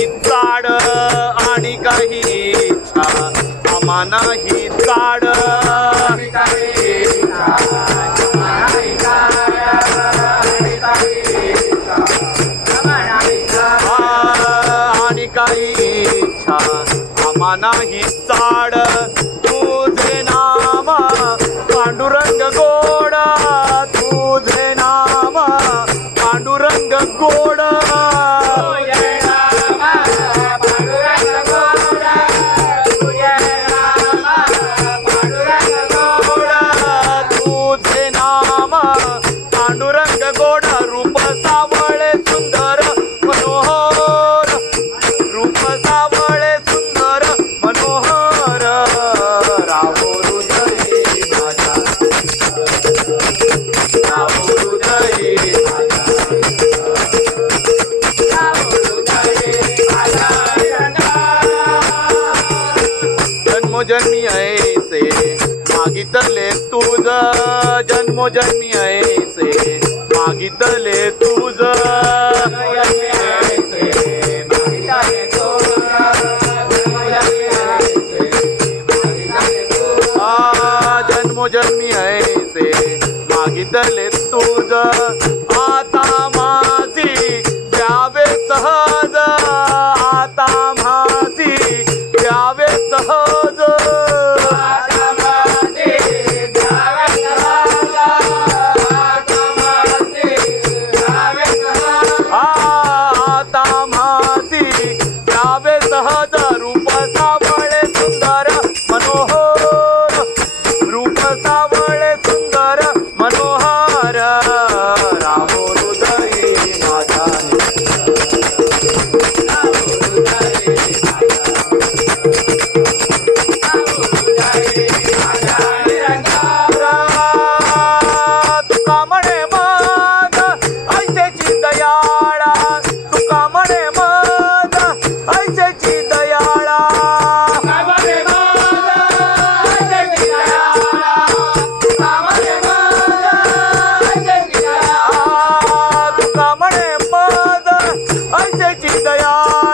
नाही चाड आणि काही इच्छा आम्हा नाही चाड आणि काही इच्छा आम्हा नाही चाड तुझे नाम पांडुरंग गोड तुझे नाम पांडुरंग गोड तुझे नाम पांडुरंग गोड रूप सावळे सुंदर मनोहर रूप सावळे सुंदर मनोहर राहो हृदयी माझ्या राहो हृदयी जन्मोजन्मी ऐसे मागितले तुझ जन्मोजन्मी ऐसे मागितले तुझ जन्मोजन्मी ऐसे मागितले तुझ आता माझी द्यावे सहज आता माझी द्यावे सहज आता माझी द्यावे सहज रूप सावळे सुंदर मनोहर रूप सावळे सुंदर मनोहर राहो हृदयी माझा तुका म्हणे मद ऐसेची दयाळा तुका म्हणे मद ऐसेची दयाळा तुका म्हणे मद ऐसेची दयाळा